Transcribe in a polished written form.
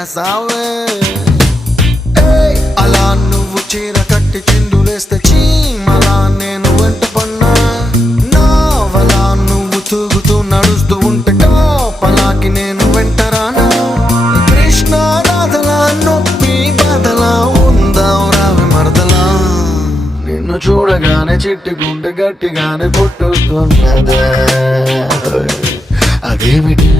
రాసావే. అలా నువ్వు చీర కట్టి చిందులేస్తే చీమలా నేను వెంట పన్నా. నావలా నువ్వు తూగుతూ నడుస్తూ ఉంటే టాపలాకి నేను వెంటరానా. కృష్ణ రాధలా నొప్పి బాధలా ఉందాం రావి మరదలా. నిన్ను చూడగానే చిట్టి గుండె గట్టిగానే కొట్టుతున్నదే. అదేమిటి